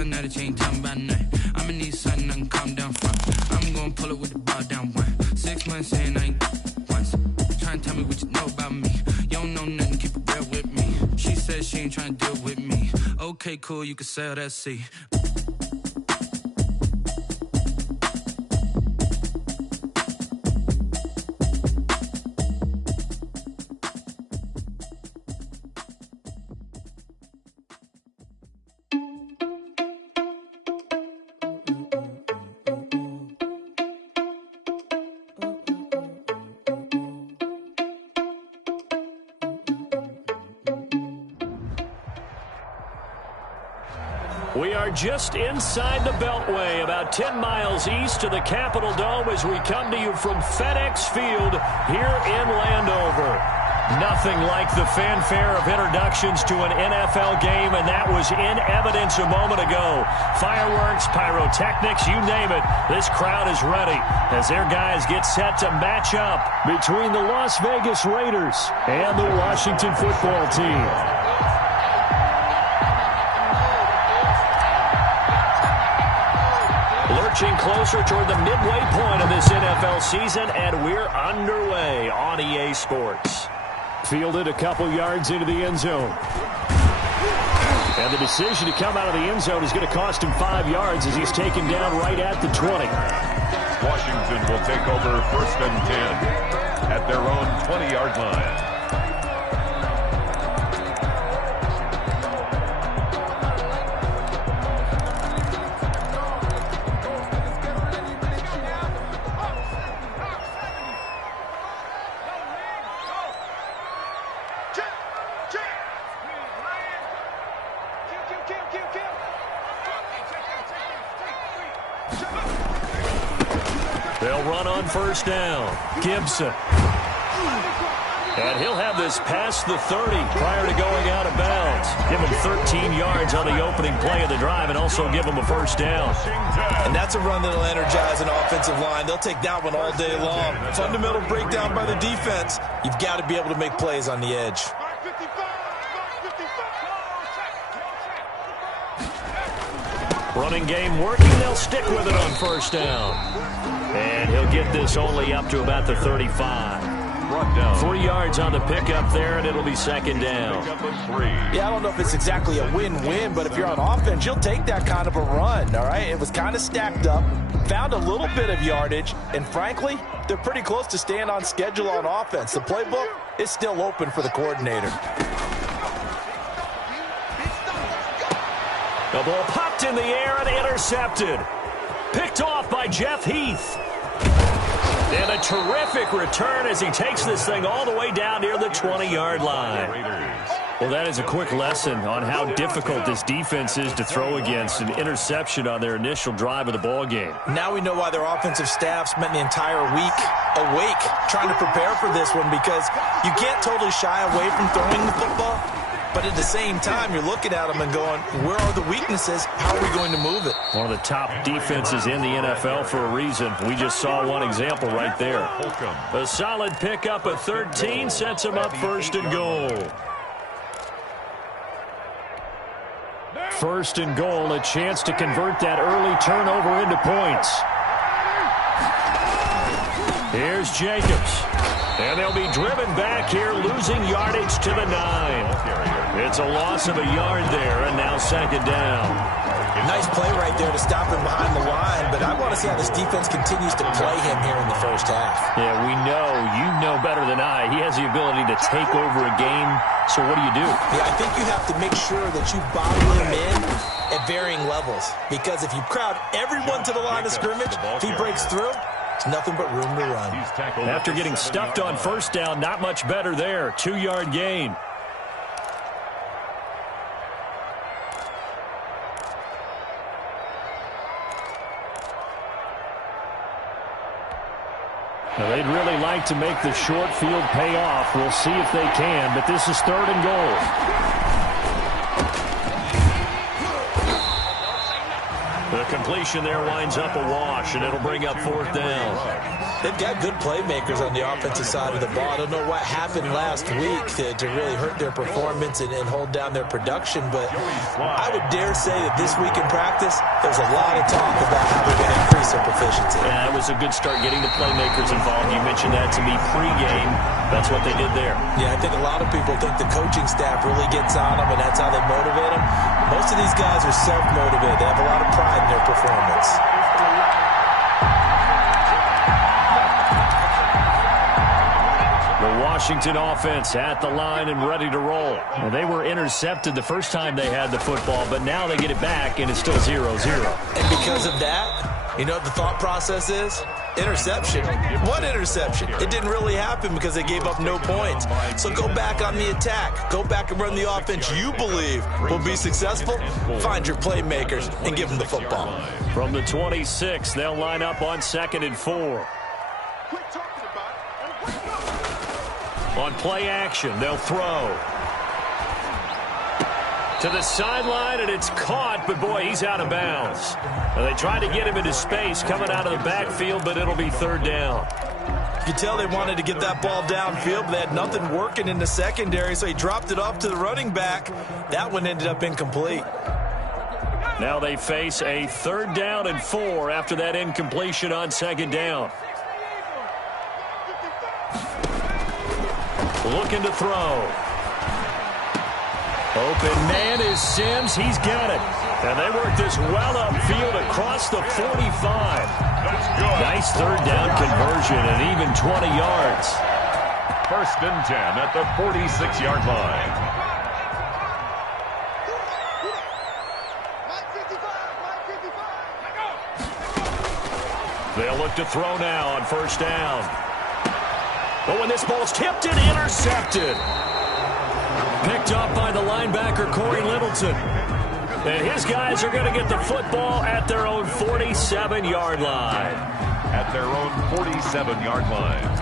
tell now that you ain't talking about nothing. I'ma need something I can calm down from. I'm gonna pull it with the ball down one. 6 months saying I ain't once. Trying to tell me what you know about me. You don't know nothing, keep it real with me. She said she ain't trying to deal with me. Okay, cool, you can sell that seat. We are just inside the Beltway, about 10 miles east of the Capitol Dome as we come to you from FedEx Field here in Landover. Nothing like the fanfare of introductions to an NFL game, and that was in evidence a moment ago. Fireworks, pyrotechnics, you name it. This crowd is ready as their guys get set to match up between the Las Vegas Raiders and the Washington football team. Lurching closer toward the midway point of this NFL season, and we're underway on EA Sports. Fielded a couple yards into the end zone. And the decision to come out of the end zone is going to cost him 5 yards as he's taken down right at the 20. Washington will take over 1st and 10 at their own 20-yard line. They'll run on 1st down. Gibson. And he'll have this past the 30 prior to going out of bounds. Give him 13 yards on the opening play of the drive and also give him a 1st down. And that's a run that'll energize an offensive line. They'll take that one all day long. Fundamental breakdown by the defense. You've got to be able to make plays on the edge. Running game working. They'll stick with it on 1st down. And he'll get this only up to about the 35. 3 yards on the pickup there, and it'll be 2nd down. Yeah, I don't know if it's exactly a win-win, but if you're on offense, you'll take that kind of a run, all right? It was kind of stacked up, found a little bit of yardage, and frankly, they're pretty close to staying on schedule on offense. The playbook is still open for the coordinator. The ball popped in the air and intercepted. Picked off by Jeff Heath. And a terrific return as he takes this thing all the way down near the 20-yard line. Well, that is a quick lesson on how difficult this defense is to throw against. An interception on their initial drive of the ball game. Now we know why their offensive staff spent the entire week awake trying to prepare for this one, because you can't totally shy away from throwing the football. But at the same time, you're looking at them and going, where are the weaknesses? How are we going to move it? One of the top defenses in the NFL for a reason. We just saw one example right there. A solid pickup of 13 sets him up 1st and goal. 1st and goal, a chance to convert that early turnover into points. Here's Jacobs. And they'll be driven back here, losing yardage to the 9. It's a loss of a yard there, and now 2nd down. Nice play right there to stop him behind the line, but I want to see how this defense continues to play him here in the 1st half. Yeah, we know, you know better than I, he has the ability to take over a game, so what do you do? Yeah, I think you have to make sure that you bottle him in at varying levels, because if you crowd everyone to the line of scrimmage, if he breaks through, it's nothing but room to run. After getting stuffed on 1st down, not much better there. 2-yard gain. Now, they'd really like to make the short field pay off. We'll see if they can, but this is 3rd and goal. The completion there winds up a wash, and it'll bring up 4th down. They've got good playmakers on the offensive side of the ball. I don't know what happened last week to really hurt their performance and hold down their production, but I would dare say that this week in practice, there's a lot of talk about how they're going to increase their proficiency. Yeah, that was a good start getting the playmakers involved. You mentioned that to me pregame. That's what they did there. Yeah, I think a lot of people think the coaching staff really gets on them, and that's how they motivate them. Most of these guys are self-motivated. They have a lot of pride in their performance. The Washington offense at the line and ready to roll. Well, they were intercepted the first time they had the football, but now they get it back, and it's still 0-0. And because of that, you know what the thought process is? Interception. What interception? It didn't really happen because they gave up no points. So go back on the attack. Go back and run the offense you believe will be successful. Find your playmakers and give them the football. From the 26, they'll line up on 2nd and 4. On play action, they'll throw. To the sideline, and it's caught, but boy, he's out of bounds. Now, they tried to get him into space coming out of the backfield, but it'll be 3rd down. You could tell they wanted to get that ball downfield, but they had nothing working in the secondary, so he dropped it off to the running back. That one ended up incomplete. Now they face a 3rd down and 4 after that incompletion on 2nd down. Looking to throw. Open man is Sims. He's got it. And they work this well upfield across the 45. Nice 3rd down conversion and even 20 yards. 1st and 10 at the 46-yard line. They'll look to throw now on 1st down. But when this ball's tipped and intercepted. Picked up by the linebacker, Corey Littleton. And his guys are going to get the football at their own 47-yard line. At their own 47-yard line.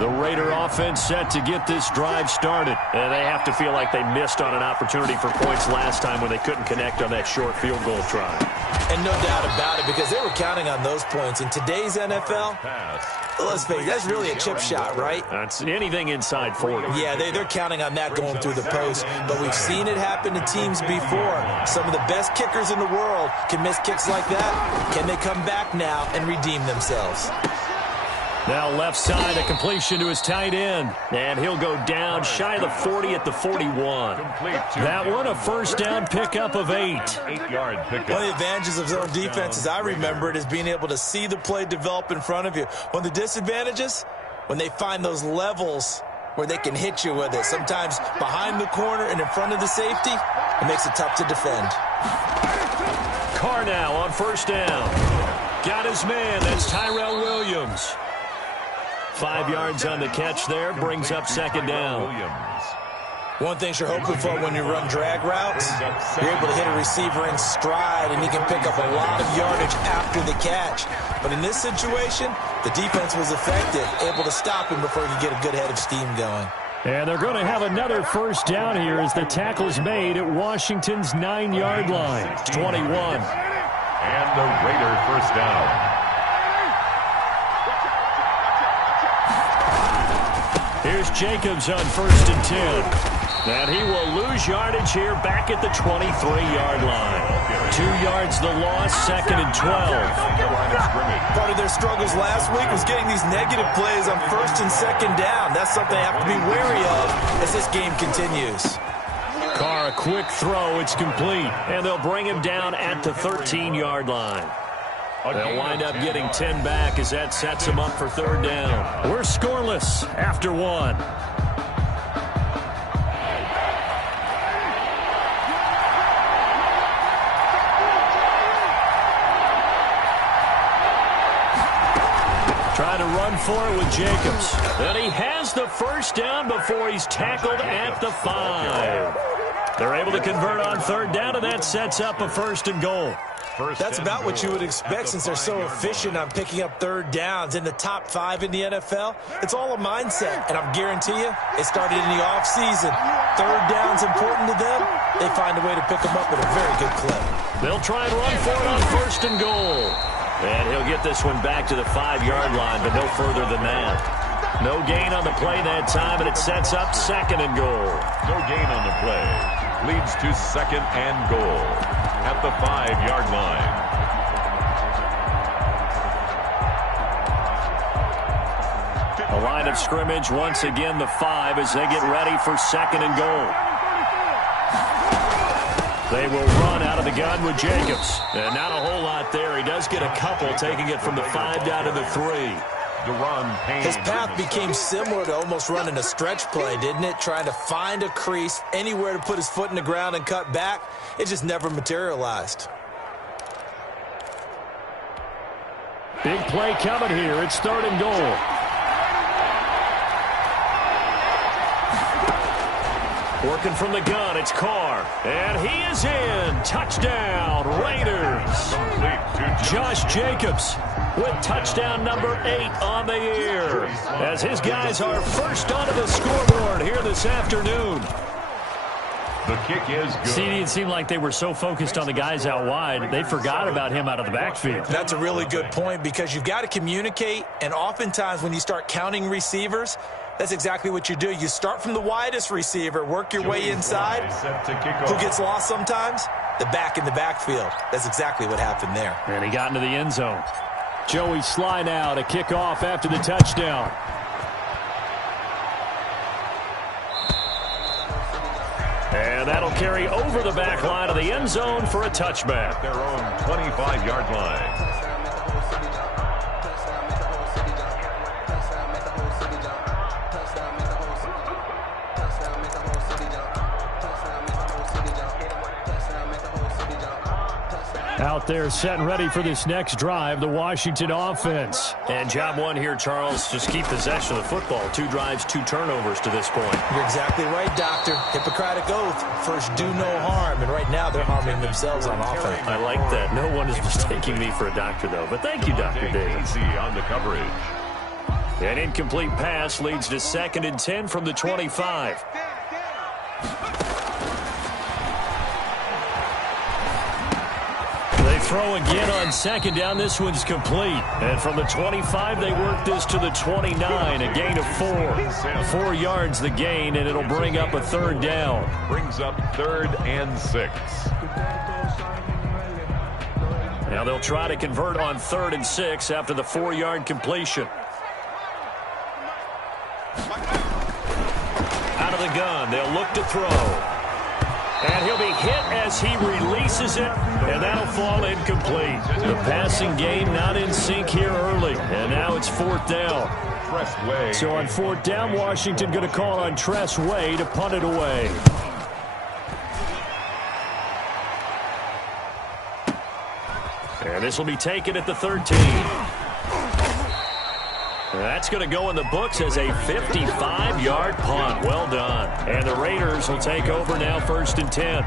The Raider offense set to get this drive started. And they have to feel like they missed on an opportunity for points last time when they couldn't connect on that short field goal try. And no doubt about it, because they were counting on those points. In today's NFL, let's face it, that's really a chip shot, right? That's anything inside 40. Yeah, they're counting on that going through the post. But we've seen it happen to teams before. Some of the best kickers in the world can miss kicks like that. Can they come back now and redeem themselves? Now left side, a completion to his tight end. And he'll go down shy of the 40 at the 41. That one, a 1st down pickup of 8. 8-yard pickup. One of the advantages of zone defense, as I remember it, is being able to see the play develop in front of you. One of the disadvantages, when they find those levels where they can hit you with it. Sometimes behind the corner and in front of the safety, it makes it tough to defend. Carr now on 1st down. Got his man. That's Tyrell Williams. 5 yards on the catch there, brings up 2nd down. One thing you're hoping for when you run drag routes, you're able to hit a receiver in stride, and he can pick up a lot of yardage after the catch. But in this situation, the defense was effective, able to stop him before he could get a good head of steam going. And they're going to have another 1st down here as the tackle's made at Washington's 9-yard line. 21. And the Raider 1st down. Here's Jacobs on 1st and 10. And he will lose yardage here back at the 23-yard line. 2 yards the loss, 2nd and 12. Part of their struggles last week was getting these negative plays on 1st and 2nd down. That's something they have to be wary of as this game continues. Carr, a quick throw. It's complete. And they'll bring him down at the 13-yard line. They'll wind up getting 10 back as that sets them up for 3rd down. We're scoreless after 1. Trying to run for it with Jacobs. And he has the 1st down before he's tackled at the 5. They're able to convert on 3rd down, and that sets up a 1st and goal. That's about what you would expect since they're so efficient on picking up third downs. In the top 5 in the NFL, it's all a mindset, and I'm guarantee you, it started in the offseason. Third down's important to them. They find a way to pick them up at a very good clip. They'll try and run for it on 1st and goal. And he'll get this one back to the 5-yard line, but no further than that. No gain on the play that time, and it sets up 2nd and goal. No gain on the play. Leads to 2nd and goal at the 5-yard line. A line of scrimmage once again, the 5, as they get ready for 2nd and goal. They will run out of the gun with Jacobs. And not a whole lot there. He does get a couple, taking it from the 5 down to the 3. His path became similar to almost running a stretch play, didn't it? Trying to find a crease, anywhere to put his foot in the ground and cut back. It just never materialized. Big play coming here. It's 3rd and goal. Working from the gun, it's Carr. And he is in. Touchdown, Raiders. Josh Jacobs with touchdown number 8 on the year, as his guys are first onto the scoreboard here this afternoon. The kick is good. CD, it seemed like they were so focused on the guys out wide, they forgot about him out of the backfield. That's a really good point, because you've got to communicate, and oftentimes when you start counting receivers, that's exactly what you do. You start from the widest receiver, work your way inside. Who gets lost sometimes? The back in the backfield. That's exactly what happened there. And he got into the end zone. Joey Sly now to kick off after the touchdown. And that'll carry over the back line of the end zone for a touchback. Their own 25-yard line. Out there set and ready for this next drive, the Washington offense. And job 1 here, Charles, just keep possession of the football. 2 drives, 2 turnovers to this point. You're exactly right, Doctor. Hippocratic oath. First, do no harm. And right now, they're harming themselves on offense. I like that. No one is mistaking me for a doctor, though. But thank you, Dr. Davis. On the coverage. An incomplete pass leads to 2nd and 10 from the 25. They throw again on 2nd down. This one's complete. And from the 25, they work this to the 29, a gain of 4. 4 yards the gain, and it'll bring up a 3rd down. Brings up 3rd and 6. Now they'll try to convert on 3rd and 6 after the 4-yard completion. Out of the gun, they'll look to throw. And he'll be hit as he releases it, and that'll fall incomplete. The passing game not in sync here early, and now it's 4th down. So on 4th down, Washington going to call on Tress Way to punt it away. And this will be taken at the 13. That's going to go in the books as a 55-yard punt. Well done. And the Raiders will take over now, 1st and 10.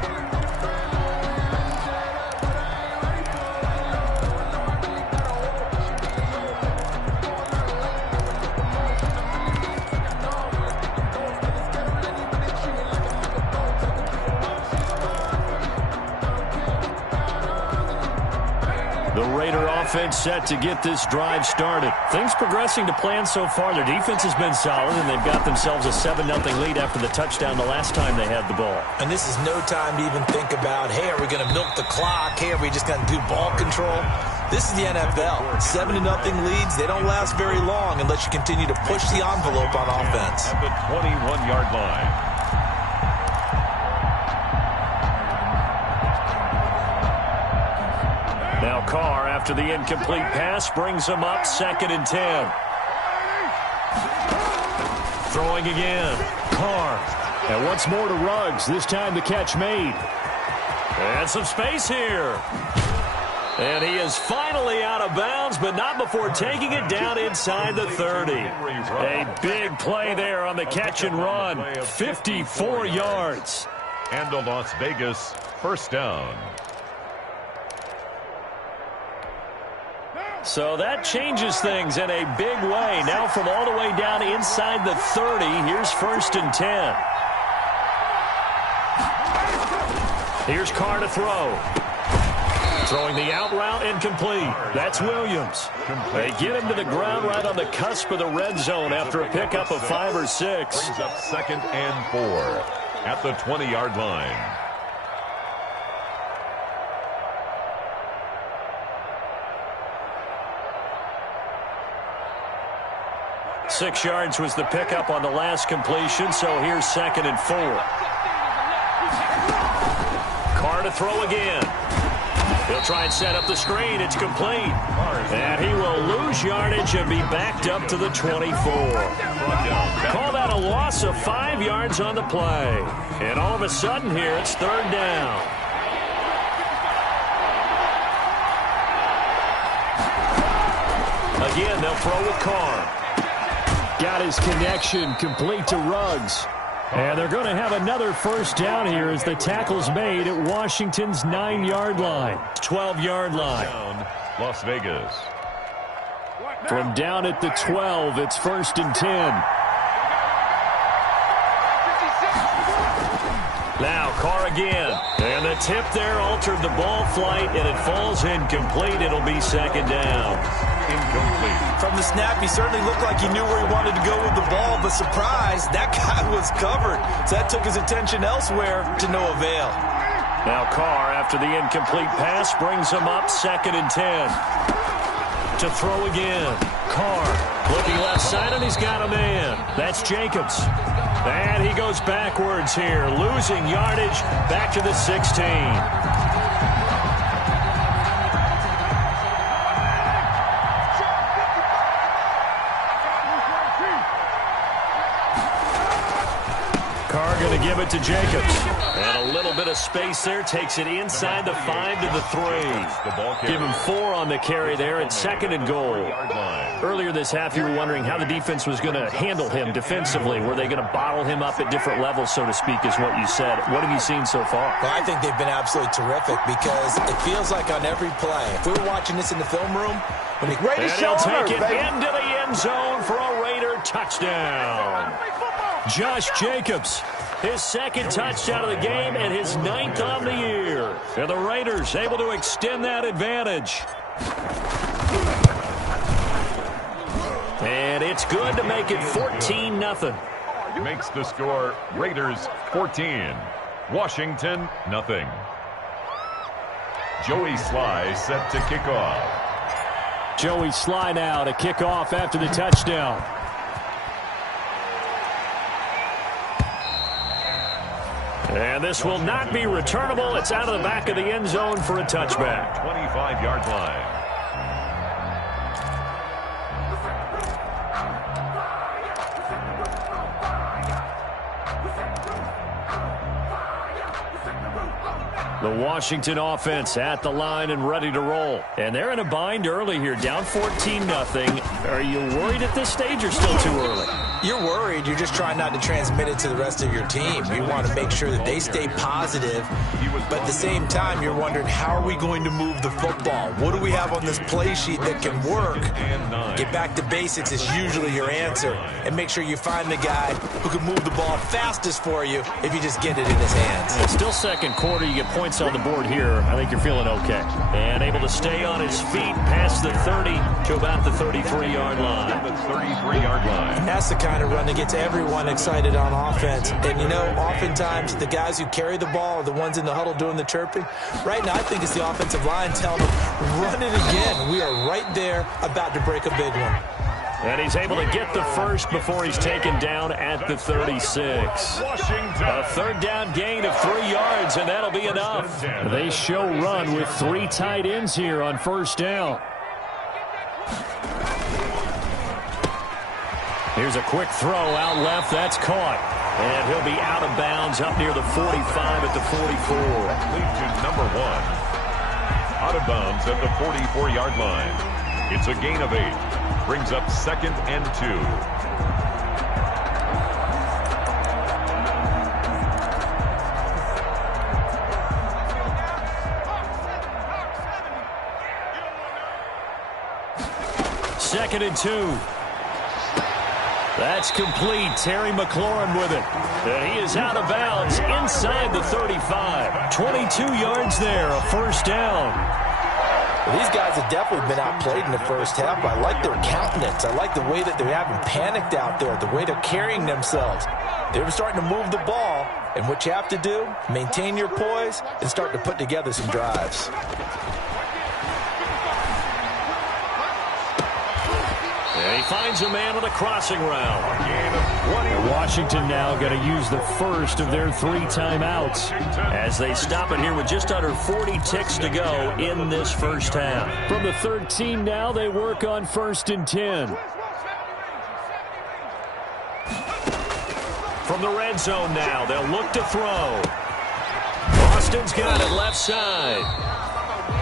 Offense set to get this drive started. Things progressing to plan so far. Their defense has been solid, and they've got themselves a 7-0 lead after the touchdown the last time they had the ball. And this is no time to even think about, hey, are we going to milk the clock? Hey, are we just going to do ball control? This is the NFL. 7-0 leads, they don't last very long unless you continue to push the envelope on offense. At the 21-yard line. Now Carr, after the incomplete pass, brings him up 2nd and 10. Throwing again. Carr. And once more to Ruggs. This time the catch made. And some space here. And he is finally out of bounds, but not before taking it down inside the 30. A big play there on the catch and run. 54 yards. And a Las Vegas 1st down. So that changes things in a big way. Now from all the way down inside the 30, here's 1st and 10. Here's Carr to throw. Throwing the out route incomplete. That's Williams. They get him to the ground right on the cusp of the red zone after a pickup of 5 or 6. Brings up 2nd and 4 at the 20-yard line. Six yards was the pickup on the last completion, so here's 2nd and 4. Carr to throw again. He'll try and set up the screen. It's complete. And he will lose yardage and be backed up to the 24. Call that a loss of 5 yards on the play. And all of a sudden here, it's 3rd down. Again, they'll throw with Carr. Got his connection complete to Ruggs. And they're going to have another 1st down here as the tackle's made at Washington's 9-yard line. 12-yard line. Down, Las Vegas. From down at the 12, it's 1st and 10. Now Carr again. And the tip there altered the ball flight, and it falls incomplete. It'll be 2nd down. Incomplete. From the snap, he certainly looked like he knew where he wanted to go with the ball, but surprise, that guy was covered. So that took his attention elsewhere to no avail. Now Carr, after the incomplete pass, brings him up 2nd and 10. To throw again. Carr looking left side, and he's got a man. That's Jacobs. And he goes backwards here, losing yardage back to the 16. Carr going to give it to Jacobs. And a little bit of space there, takes it inside the 5 to the 3. Give him 4 on the carry there, and 2nd and goal. Earlier this half, you were wondering how the defense was going to handle him defensively. Were they going to bottle him up at different levels, so to speak, is what you said. What have you seen so far? Well, I think they've been absolutely terrific because it feels like on every play, if we were watching this in the film room, when the greatest he'll take it into the end zone for a Raider touchdown. Josh Jacobs, his 2nd touchdown of the game and his 9th on the year. And the Raiders able to extend that advantage. And it's good to make it 14-0. Makes the score Raiders 14, Washington nothing. Joey Sly set to kick off. Joey Sly now to kick off after the touchdown. And this will not be returnable. It's out of the back of the end zone for a touchback. 25-yard line. The Washington offense at the line and ready to roll. And they're in a bind early here, down 14-0. Are you worried at this stage or still too early? You're worried. You're just trying not to transmit it to the rest of your team. You want to make sure that they stay positive. But at the same time, you're wondering, how are we going to move the football? What do we have on this play sheet that can work? Get back to basics is usually your answer. And make sure you find the guy who can move the ball fastest for you if you just get it in his hands. It's still 2nd quarter. You get points on the board here. I think you're feeling okay. And able to stay on his feet past the 30 to about the 33-yard line. The 33-yard line. And that's the kind of run that gets everyone excited on offense. And, you know, oftentimes the guys who carry the ball are the ones in the huddle doing the chirping. Right now, I think it's the offensive line telling them, run it again. We are right there about to break a big one. And he's able to get the first before he's taken down at the 36. A 3rd down gain of 3 yards, and that'll be enough. They show run with 3 tight ends here on 1st down. Here's a quick throw out left. That's caught. And he'll be out of bounds up near the 45 at the 44. Lead to number 1. Out of bounds at the 44-yard line. It's a gain of 8. Brings up 2nd and 2. 2nd and 2. That's complete. Terry McLaurin with it. And he is out of bounds inside the 35. 22 yards there, a first down. Well, these guys have definitely been outplayed in the first half. I like their countenance. I like the way that they're having panicked out there, the way they're carrying themselves. They're starting to move the ball, and what you have to do, maintain your poise and start to put together some drives. And he finds a man on a crossing route. And Washington now going to use the first of their 3 timeouts as they stop it here with just under 40 ticks to go in this first half. From the 13 now, they work on 1st and 10. From the red zone now, they'll look to throw. Austin's got it left side.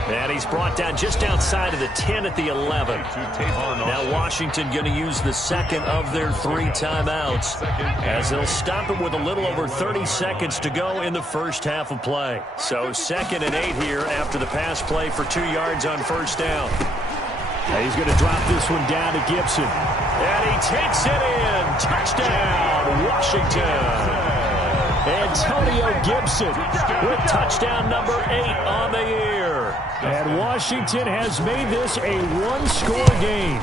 And he's brought down just outside of the 10 at the 11. Now Washington going to use the second of their 3 timeouts as they'll stop it with a little over 30 seconds to go in the first half of play. So 2nd and 8 here after the pass play for 2 yards on first down. Now he's going to drop this one down to Gibson. And he takes it in. Touchdown, Washington. Antonio Gibson with touchdown number 8 on the year. And Washington has made this a one-score game.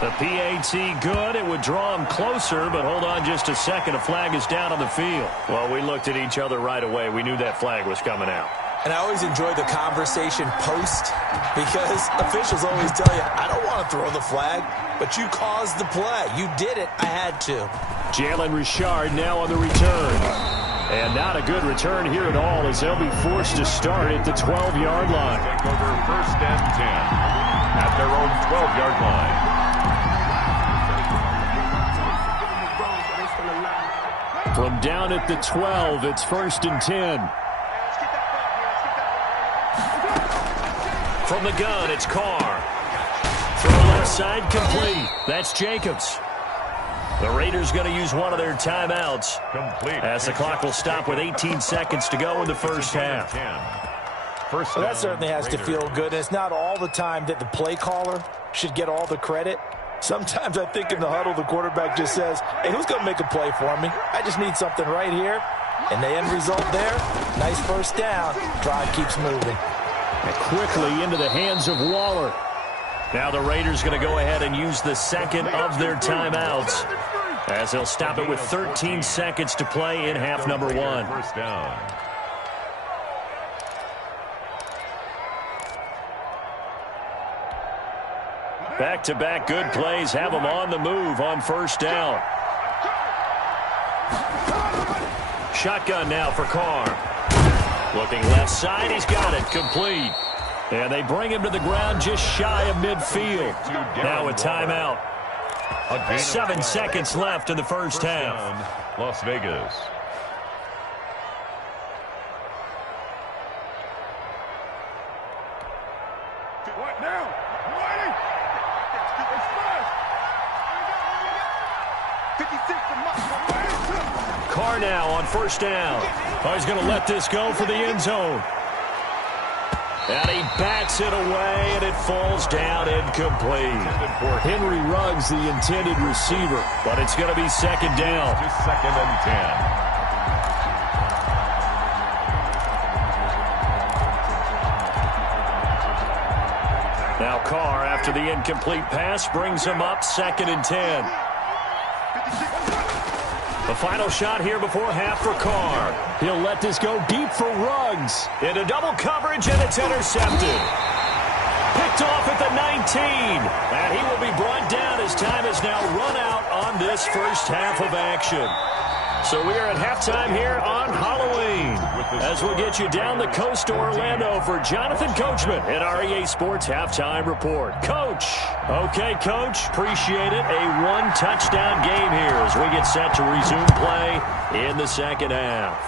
The PAT good. It would draw him closer, but hold on just a second. A flag is down on the field. Well, we looked at each other right away. We knew that flag was coming out. And I always enjoy the conversation post because officials always tell you, I don't want to throw the flag, but you caused the play. You did it. I had to. Jalen Richard now on the return. And not a good return here at all as they'll be forced to start at the 12-yard line. Take over 1st and 10 at their own 12-yard line. From down at the 12, it's 1st and 10. From the gun, it's Carr. Throw left side complete. That's Jacobs. The Raiders going to use one of their timeouts as the clock will stop with 18 seconds to go in the first half. Well, that certainly has to feel good. It's not all the time that the play caller should get all the credit. Sometimes I think in the huddle, the quarterback just says, hey, who's going to make a play for me? I just need something right here. And the end result there, nice first down. Drive keeps moving. And quickly into the hands of Waller. Now the Raiders going to go ahead and use the second of their timeouts as they'll stop it with 13 seconds to play in half number 1. First down. Back-to-back good plays have them on the move on first down. Shotgun now for Carr. Looking left side, he's got it, complete. And they bring him to the ground just shy of midfield. Now a timeout. 7 seconds left in the first half. Las Vegas. What now? Carr now on first down. Oh, he's going to let this go for the end zone. And he bats it away, and it falls down incomplete. Henry Ruggs, the intended receiver. But it's going to be second down. Just 2nd and 10. Now Carr, after the incomplete pass, brings him up 2nd and 10. The final shot here before half for Carr. He'll let this go deep for Ruggs. Into double coverage, and it's intercepted. Picked off at the 19. And he will be brought down as time has now run out on this first half of action. So we are at halftime here on Halloween as we'll get you down the coast to Orlando for Jonathan Coachman at our EA Sports Halftime Report. Coach. Okay, Coach. Appreciate it. A one-touchdown game here as we get set to resume play in the second half.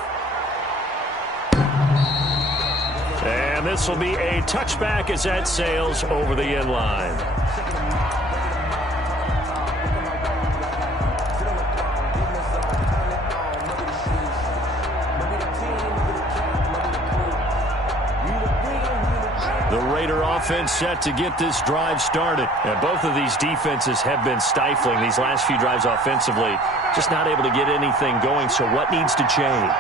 And this will be a touchback as that sails over the end line. The Raider offense set to get this drive started. And both of these defenses have been stifling these last few drives offensively. Just not able to get anything going, so what needs to change?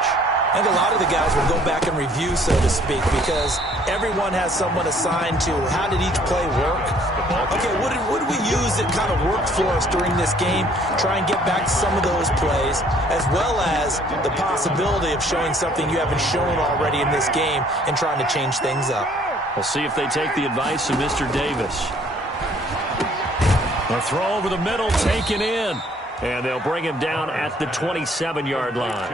I think a lot of the guys will go back and review, so to speak, because everyone has someone assigned to how did each play work. Okay, what did we use that kind of worked for us during this game? Try and get back to some of those plays, as well as the possibility of showing something you haven't shown already in this game and trying to change things up. We'll see if they take the advice of Mr. Davis. A throw over the middle, taken in. And they'll bring him down at the 27-yard line.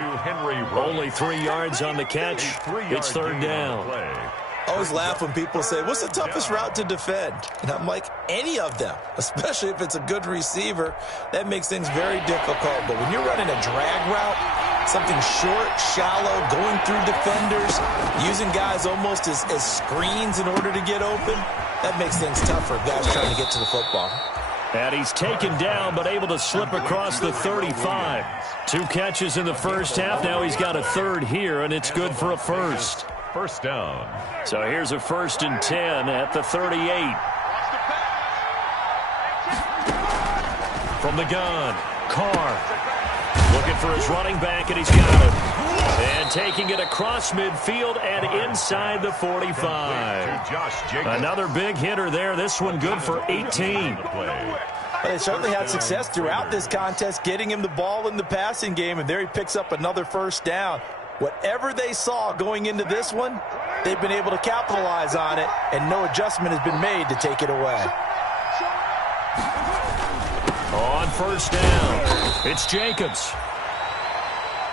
Only 3 yards on the catch. It's third down. I always laugh when people say, what's the toughest route to defend? And I'm like, any of them, especially if it's a good receiver. That makes things very difficult. But when you're running a drag route, something short, shallow, going through defenders, using guys almost as screens in order to get open, that makes things tougher if guys trying to get to the football. And he's taken down, but able to slip across the 35. 2 catches in the first half. Now he's got a third here, and it's good for a first. First down. So here's a 1st and 10 at the 38. From the gun, Carr. Looking for his running back, and he's got it. And taking it across midfield and inside the 45. Another big hitter there. This one good for 18. They certainly had success throughout this contest, getting him the ball in the passing game, and there he picks up another first down. Whatever they saw going into this one, they've been able to capitalize on it, and no adjustment has been made to take it away. On first down, it's Jacobs.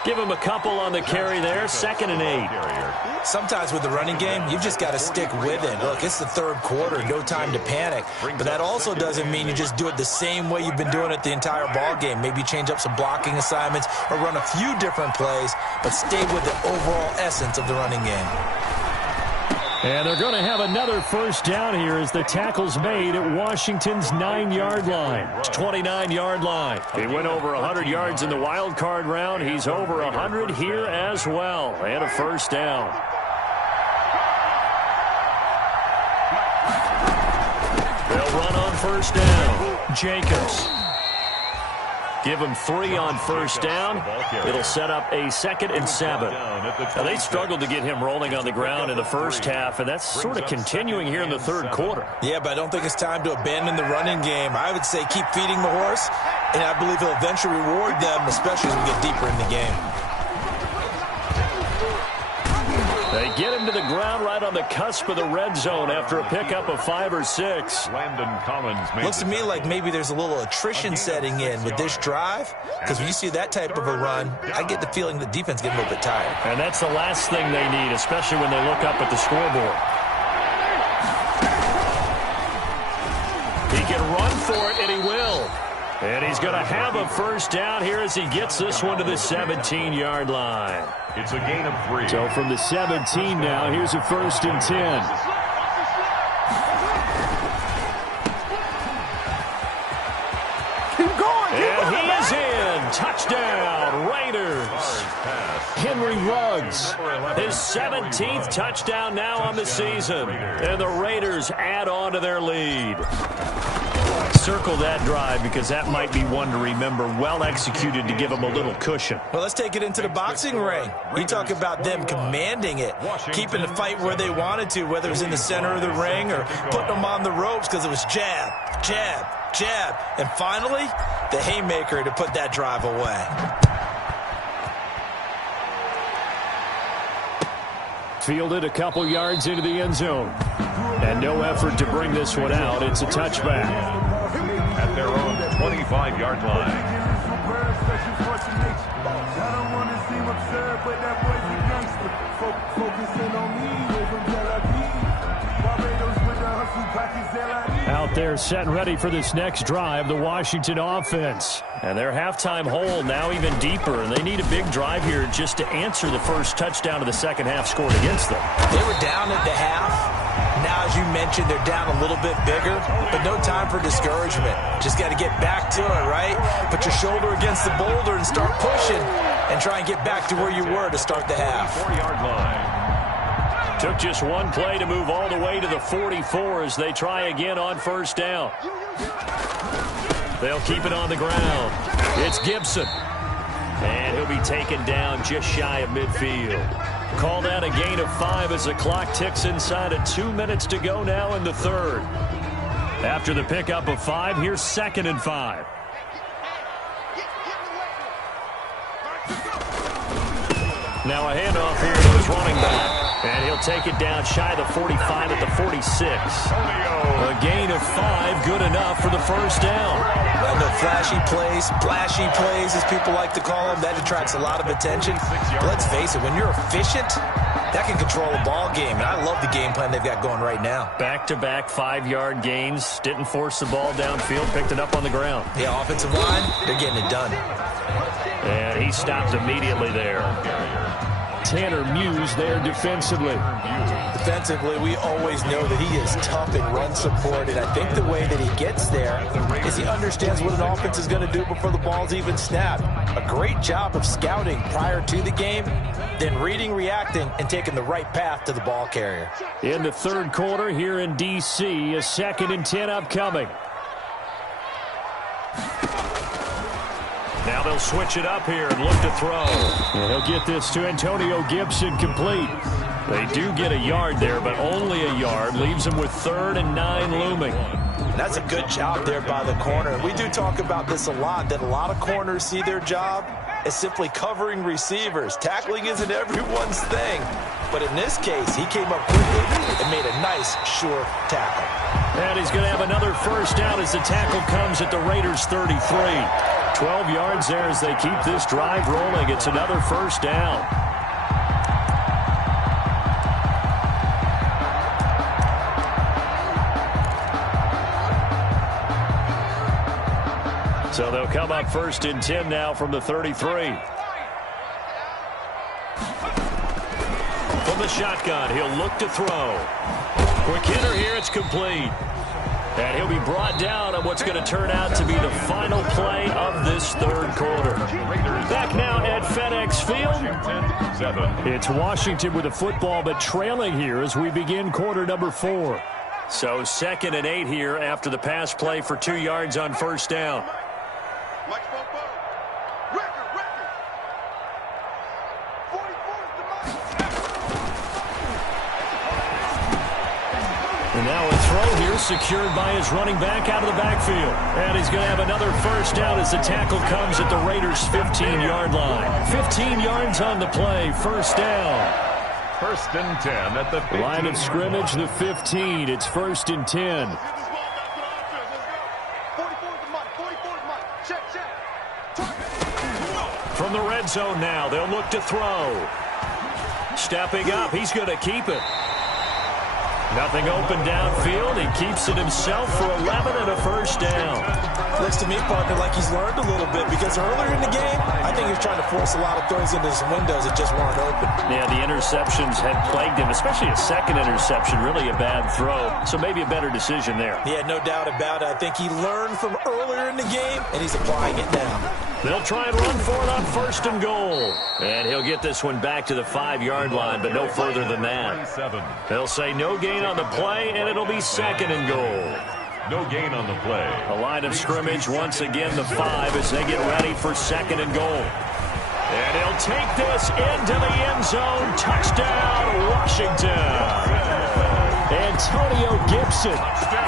Give him a couple on the carry there, 2nd and 8. Sometimes with the running game, you've just got to stick with it. Look, it's the third quarter, no time to panic. But that also doesn't mean you just do it the same way you've been doing it the entire ball game. Maybe change up some blocking assignments or run a few different plays, but stay with the overall essence of the running game. And they're going to have another first down here as the tackle's made at Washington's 9-yard line. 29-yard line. He went over 100 yards in the wild card round. He's over 100 here as well. And a first down. They'll run on first down. Jacobs. Give him 3 on first down. It'll set up a 2nd and 7. Now, they struggled to get him rolling on the ground in the first half, and that's sort of continuing here in the third quarter. Yeah, but I don't think it's time to abandon the running game. I would say keep feeding the horse, and I believe he'll eventually reward them, especially as we get deeper in the game. They get him to the ground right on the cusp of the red zone after a pickup of 5 or 6. Landon Collins looks to me like maybe there's a little attrition setting in with this drive, because when you see that type of a run, I get the feeling the defense getting a little bit tired. And that's the last thing they need, especially when they look up at the scoreboard. He can run for it, and he will. And he's going to have a first down here as he gets this one to the 17-yard line. It's a gain of 3. So from the 17 now, here's a 1st and 10. Keep going. And he is in. Touchdown, Raiders. Henry Ruggs, his 17th touchdown now on the season. And the Raiders add on to their lead. Circle that drive because that might be one to remember. Well executed to give them a little cushion. Well, let's take it into the boxing ring. You talk about them commanding it, keeping the fight where they wanted to, whether it was in the center of the ring or putting them on the ropes because it was jab, jab, jab. And finally, the haymaker to put that drive away. Fielded a couple yards into the end zone. And no effort to bring this one out. It's a touchback. At their own 25-yard line. Out there set and ready for this next drive, the Washington offense. And their halftime hole now even deeper, and they need a big drive here just to answer the first touchdown of the second half scored against them. They were down at the half. Now, as you mentioned, they're down a little bit bigger, but no time for discouragement. Just got to get back to it, right? Put your shoulder against the boulder and start pushing and try and get back to where you were to start the half. 4-yard line. Took just one play to move all the way to the 44 as they try again on first down. They'll keep it on the ground. It's Gibson. And he'll be taken down just shy of midfield. Call that a gain of 5 as the clock ticks inside of 2 minutes to go now in the third. After the pickup of 5, here's 2nd and 5. Now a handoff here to his running back. And he'll take it down shy of the 45 at the 46. A gain of 5, good enough for the first down. Well, the flashy plays, as people like to call them, that attracts a lot of attention. But let's face it, when you're efficient, that can control a ball game. And I love the game plan they've got going right now. Back-to-back 5-yard gains. Didn't force the ball downfield. Picked it up on the ground. Yeah, offensive line, they're getting it done. And he stopped immediately there. Tanner Muse there defensively. Defensively, we always know that he is tough in run support, and I think the way that he gets there is he understands what an offense is going to do before the ball's even snapped. A great job of scouting prior to the game, then reading, reacting, and taking the right path to the ball carrier. In the third quarter here in D.C., a 2nd and 10 upcoming. Now they'll switch it up here and look to throw. And he'll get this to Antonio Gibson complete. They do get a yard there, but only a yard. Leaves them with 3rd and 9 looming. That's a good job there by the corner. We do talk about this a lot, that a lot of corners see their job as simply covering receivers. Tackling isn't everyone's thing. But in this case, he came up quickly and made a nice, sure tackle. And he's going to have another first down as the tackle comes at the Raiders' 33. 12 yards there as they keep this drive rolling. It's another first down. So they'll come up 1st and 10 now from the 33. From the shotgun, he'll look to throw. Quick hitter here, it's complete. And he'll be brought down on what's going to turn out to be the final play of this third quarter. Back now at FedEx Field. It's Washington with the football, but trailing here as we begin quarter number 4. So 2nd and 8 here after the pass play for 2 yards on first down. And now a throw here secured by his running back out of the backfield. And he's going to have another first down as the tackle comes at the Raiders' 15-yard line. 15 yards on the play, first down. 1st and 10 at the 15. Line of scrimmage, the 15. It's 1st and 10. From the red zone now, they'll look to throw. Stepping up, he's going to keep it. Nothing open downfield. He keeps it himself for 11 and a first down. Looks to me, partner, like he's learned a little bit because earlier in the game, I think he was trying to force a lot of throws into some windows that just weren't open. Yeah, the interceptions had plagued him, especially a second interception, really a bad throw. So maybe a better decision there. Yeah, no doubt about it. I think he learned from earlier in the game, and he's applying it now. They'll try and run for it on 1st and goal. And he'll get this one back to the 5-yard line, but no further than that. They'll say no gain on the play, and it'll be 2nd and goal. No gain on the play. A line of scrimmage, once again the 5 as they get ready for 2nd and goal. And he'll take this into the end zone. Touchdown, Washington. Antonio Gibson.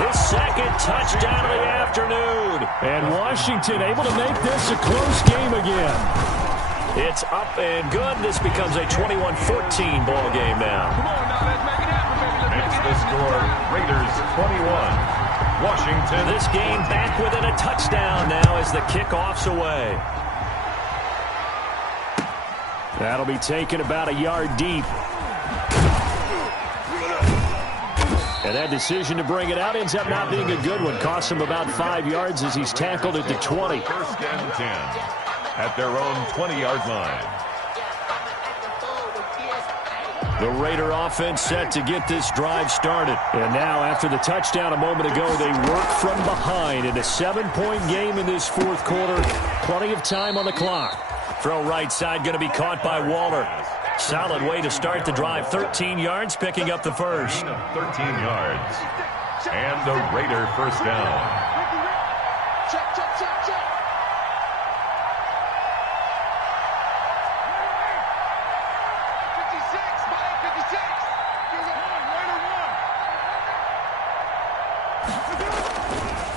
His 2nd touchdown of the afternoon. And Washington able to make this a close game again. It's up and good. This becomes a 21-14 ball game now. Makes the score Raiders 21. Washington. This game back within a touchdown now as the kickoff's away. That'll be taken about a yard deep. And that decision to bring it out ends up not being a good one. Costs him about 5 yards as he's tackled at the 20. 1st and 10 at their own 20-yard line. The Raider offense set to get this drive started. And now, after the touchdown a moment ago, they work from behind in a 7-point game in this fourth quarter. Plenty of time on the clock. Throw right side going to be caught by Waller. Solid way to start the drive. 13 yards, picking up the first. 13 yards. And the Raider first down.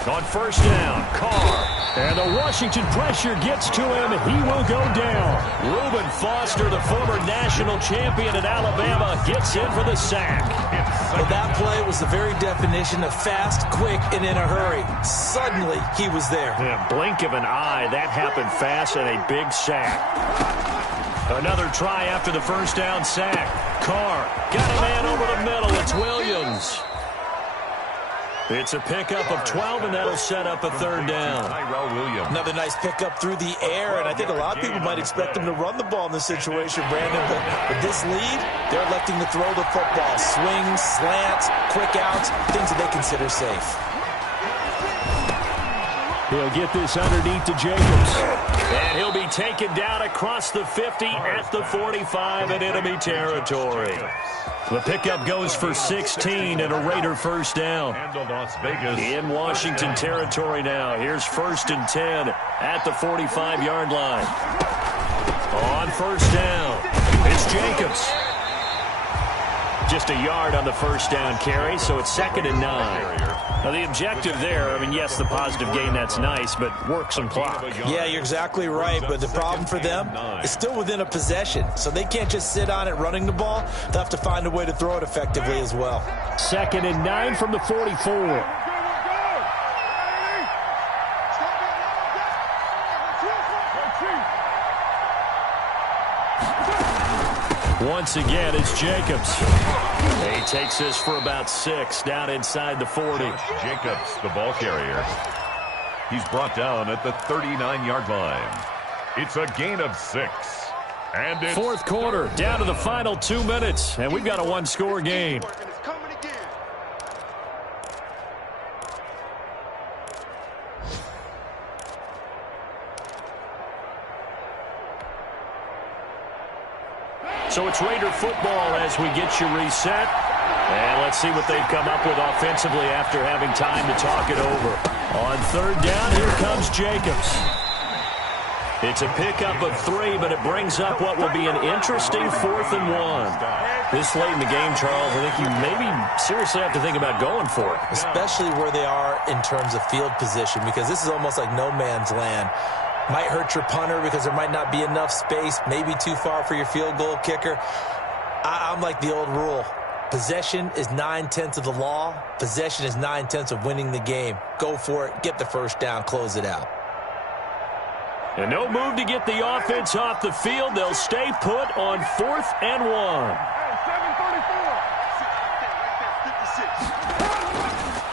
On first down, Carr. And the Washington pressure gets to him. He will go down. Reuben Foster, the former national champion at Alabama, gets in for the sack. Well, that play was the very definition of fast, quick, and in a hurry. Suddenly, he was there. Yeah, blink of an eye. That happened fast and a big sack. Another try after the first down sack. Carr got a man over the middle. It's Williams. It's a pickup of 12, and that'll set up a third down. Another nice pickup through the air, and I think a lot of people might expect him to run the ball in this situation, Brandon. But with this lead, they're electing to throw the football. Swings, slants, quick outs, things that they consider safe. He'll get this underneath to Jacobs. And he'll be taken down across the 50 at the 45 in enemy territory. The pickup goes for 16 and a Raider first down. In Washington territory now. Here's 1st and 10 at the 45-yard line. On first down, it's Jacobs. Just a yard on the first down carry, so it's 2nd and 9. Now, the objective there, I mean, yes, the positive gain, that's nice, but work some clock. Yeah, you're exactly right, but the problem for them is still within a possession, so they can't just sit on it running the ball. They'll have to find a way to throw it effectively as well. 2nd and 9 from the 44. Once again, it's Jacobs. He takes this for about 6 down inside the 40. Jacobs, the ball carrier. He's brought down at the 39-yard line. It's a gain of 6. And it's 4th quarter, down to the final 2 minutes, and we've got a one-score game. So it's Raider football as we get you reset. And let's see what they've come up with offensively after having time to talk it over. On 3rd down, here comes Jacobs. It's a pickup of 3, but it brings up what will be an interesting 4th and 1. This late in the game, Charles, I think you maybe seriously have to think about going for it. Especially where they are in terms of field position, because this is almost like no man's land. Might hurt your punter because there might not be enough space, maybe too far for your field goal kicker. I'm like the old rule. Possession is 9/10 of the law. Possession is 9/10 of winning the game. Go for it. Get the first down. Close it out. And no move to get the offense off the field. They'll stay put on 4th and 1.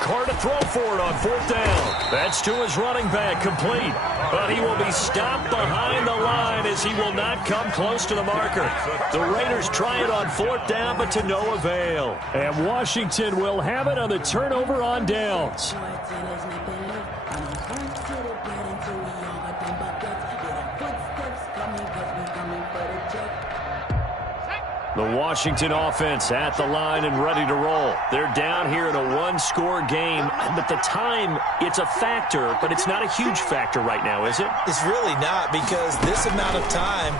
Carr to throw for it on 4th down. That's to his running back, complete. But he will be stopped behind the line as he will not come close to the marker. The Raiders try it on 4th down, but to no avail. And Washington will have it on the turnover on downs. The Washington offense at the line and ready to roll. They're down here in a one-score game, but the time, it's a factor, but it's not a huge factor right now, is it? It's really not, because this amount of time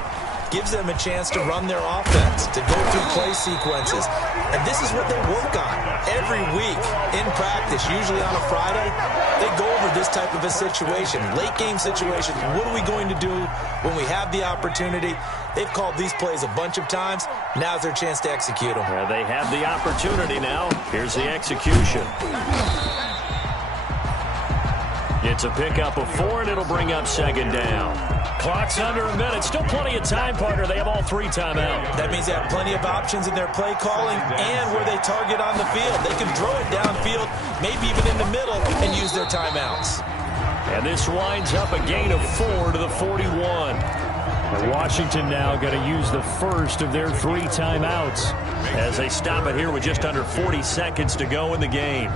gives them a chance to run their offense, to go through play sequences. And this is what they work on every week in practice, usually on a Friday. They go over this type of a situation, late-game situation. What are we going to do when we have the opportunity? They've called these plays a bunch of times. Now's their chance to execute them. Well, they have the opportunity now. Here's the execution. It's a pickup of 4, and it'll bring up 2nd down. Clock's under a minute. Still plenty of time, partner. They have all 3 timeouts. That means they have plenty of options in their play calling and where they target on the field. They can throw it downfield, maybe even in the middle, and use their timeouts. And this winds up a gain of 4 to the 41. And Washington now going to use the first of their 3 timeouts as they stop it here with just under 40 seconds to go in the game.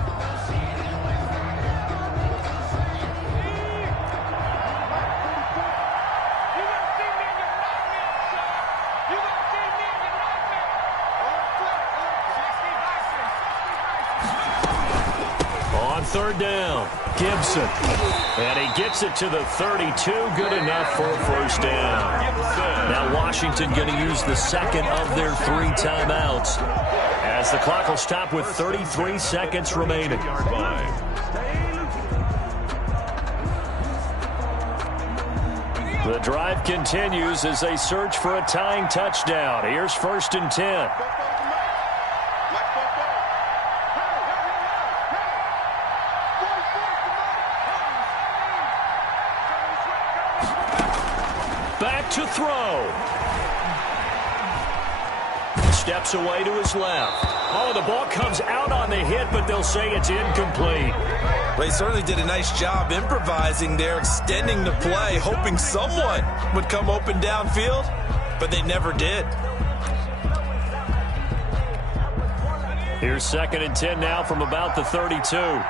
third down. Gibson. And he gets it to the 32. Good enough for a first down. Now Washington going to use the second of their 3 timeouts, as the clock will stop with 33 seconds remaining. The drive continues as they search for a tying touchdown. Here's 1st and 10. Back to throw. Steps away to his left. Oh, the ball comes out on the hit, but they'll say it's incomplete. They certainly did a nice job improvising there, extending the play, hoping someone would come open downfield, but they never did. Here's 2nd and 10 now from about the 32.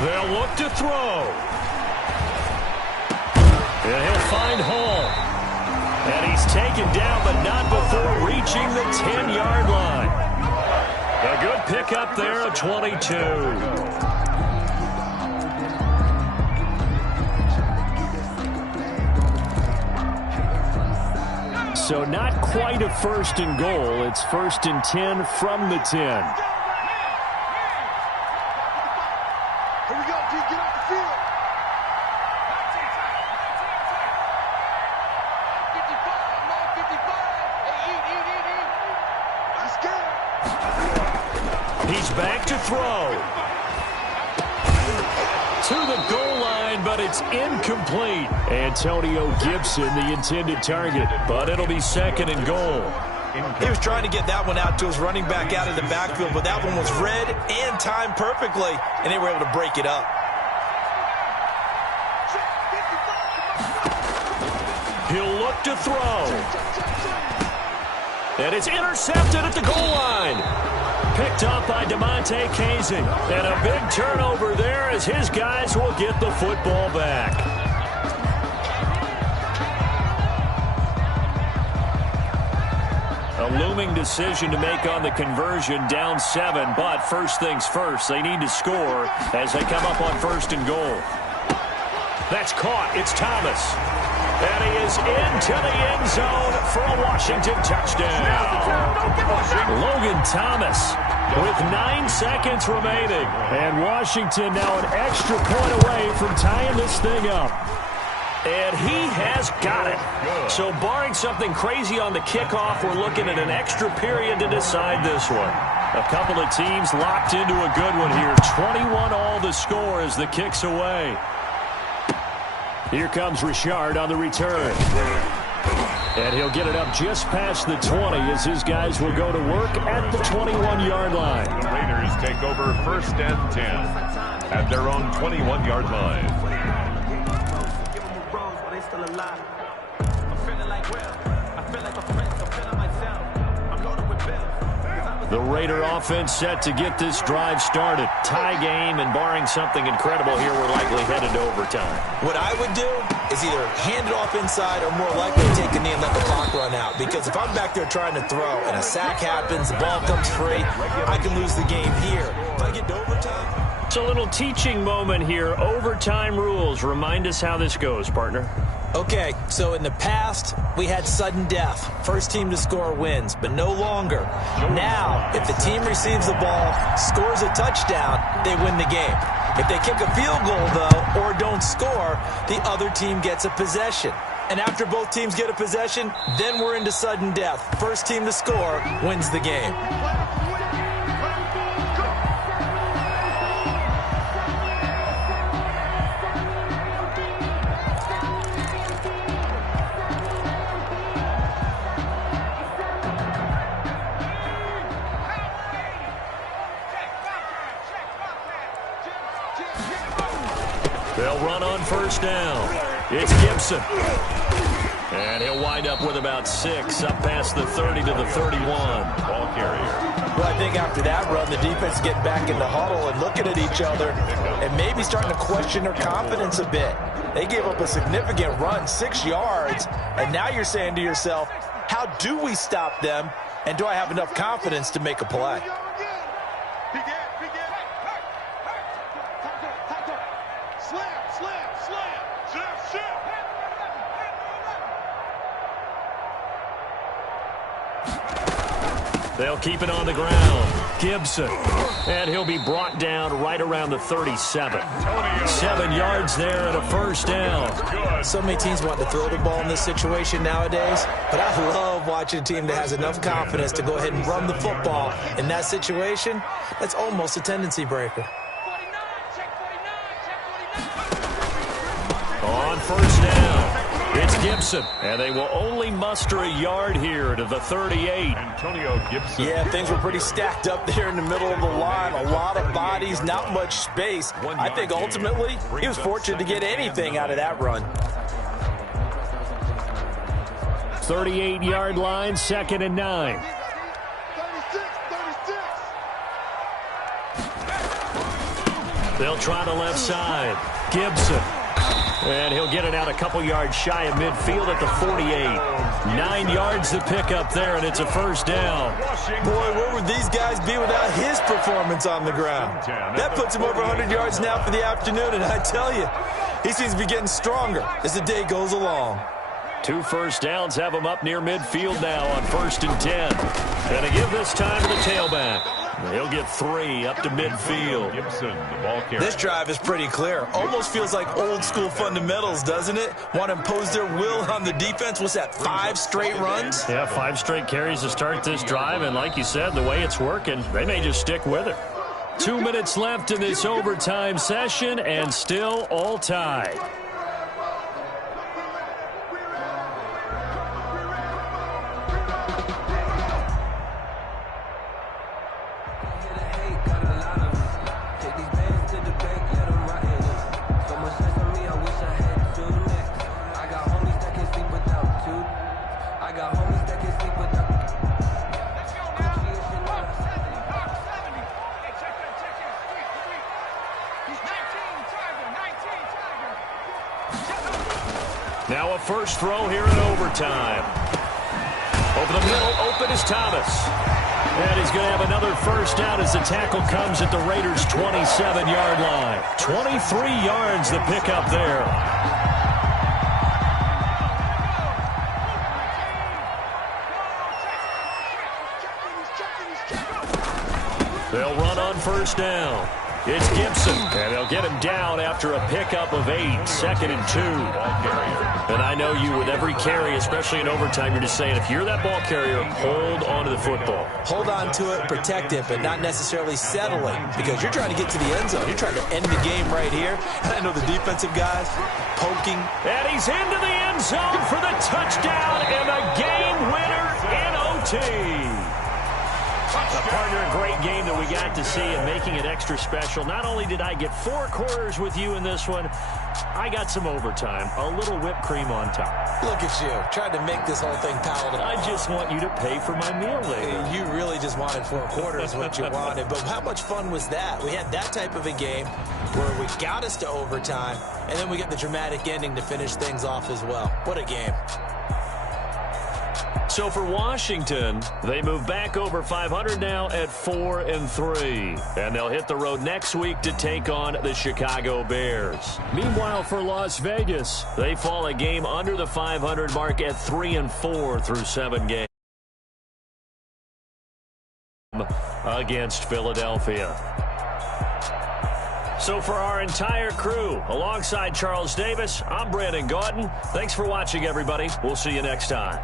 They'll look to throw. And he'll find Hall. And he's taken down, but not before reaching the 10-yard line. A good pickup there, a 22. So not quite a 1st and goal. It's 1st and 10 from the 10. He's back to throw. To the goal line, but it's incomplete. Antonio Gibson, the intended target, but it'll be 2nd and goal. He was trying to get that one out to his running back out of the backfield, but that one was read and timed perfectly, and they were able to break it up. He'll look to throw. And it's intercepted at the goal line. Picked up by DeMonte Casey. And a big turnover there as his guys will get the football back. A looming decision to make on the conversion, down 7. But first things first, they need to score as they come up on 1st and goal. That's caught. It's Thomas. And he is into the end zone for a Washington touchdown. Logan Thomas with 9 seconds remaining. And Washington now an extra point away from tying this thing up. And he has got it. So barring something crazy on the kickoff, we're looking at an extra period to decide this one. A couple of teams locked into a good one here. 21 all the score as the kick's away. Here comes Richard on the return. And he'll get it up just past the 20 as his guys will go to work at the 21-yard line. The Raiders take over 1st and 10 at their own 21-yard line. The Raider offense set to get this drive started. Tie game, and barring something incredible here, we're likely headed to overtime. What I would do is either hand it off inside or more likely take a knee and let the clock run out. Because if I'm back there trying to throw and a sack happens, the ball comes free, I can lose the game here. If I get to overtime... It's a little teaching moment here. Overtime rules. Remind us how this goes, partner. Okay, so in the past, we had sudden death. First team to score wins, but no longer. Now, if the team receives the ball, scores a touchdown, they win the game. If they kick a field goal, though, or don't score, the other team gets a possession. And after both teams get a possession, then we're into sudden death. First team to score wins the game. They'll run on 1st down. It's Gibson. And he'll wind up with about 6, up past the 30 to the 31. Ball carrier. Well, I think after that run, the defense is getting back in the huddle and looking at each other and maybe starting to question their confidence a bit. They gave up a significant run, 6 yards, and now you're saying to yourself, how do we stop them, and do I have enough confidence to make a play? They'll keep it on the ground. Gibson. And he'll be brought down right around the 37. 7 yards there and a first down. So many teams want to throw the ball in this situation nowadays, but I love watching a team that has enough confidence to go ahead and run the football. In that situation, that's almost a tendency breaker. On first down, it's Gibson. And they will only muster a yard here to the 38. Antonio Gibson. Yeah, things were pretty stacked up there in the middle of the line. A lot of bodies, not much space. I think ultimately he was fortunate to get anything out of that run. 38-yard line, 2nd and 9. They'll try the left side. Gibson. And he'll get it out a couple yards shy of midfield at the 48. 9 yards to pick up there, and it's a first down. Boy, where would these guys be without his performance on the ground? That puts him over 100 yards now for the afternoon, and I tell you, he seems to be getting stronger as the day goes along. 2 first downs have him up near midfield now on 1st and 10. And to give this time to the tailback. He'll get 3 up to midfield. Gibson, the ball carrier. This drive is pretty clear. Almost feels like old school fundamentals, doesn't it? Want to impose their will on the defense. What's that, 5 straight runs? Yeah, 5 straight carries to start this drive. And like you said, the way it's working, they may just stick with it. 2 minutes left in this overtime session, and still all tied. Now a first throw here in overtime. Over the middle, open is Thomas. And he's going to have another first down as the tackle comes at the Raiders' 27-yard line. 23 yards the pickup there. They'll run on first down. It's Gibson, and they'll get him down after a pickup of 8, 2nd and 2. And I know you, with every carry, especially in overtime, you're just saying, if you're that ball carrier, hold on to the football. Hold on to it, protect it, but not necessarily settle it, because you're trying to get to the end zone. You're trying to end the game right here. And I know the defensive guys poking. And he's into the end zone for the touchdown and the game winner in OT. A partner, a great game that we got to see and making it extra special. Not only did I get 4 quarters with you in this one, I got some overtime, a little whipped cream on top. Look at you, trying to make this whole thing palatable. I just want you to pay for my meal later. You really just wanted 4 quarters, what you wanted. But how much fun was that? We had that type of a game where we got us to overtime, and then we get the dramatic ending to finish things off as well. What a game. So for Washington, they move back over 500 now at 4-3. And they'll hit the road next week to take on the Chicago Bears. Meanwhile, for Las Vegas, they fall a game under the 500 mark at 3-4 through 7 games against Philadelphia. So for our entire crew, alongside Charles Davis, I'm Brandon Gaudin. Thanks for watching, everybody. We'll see you next time.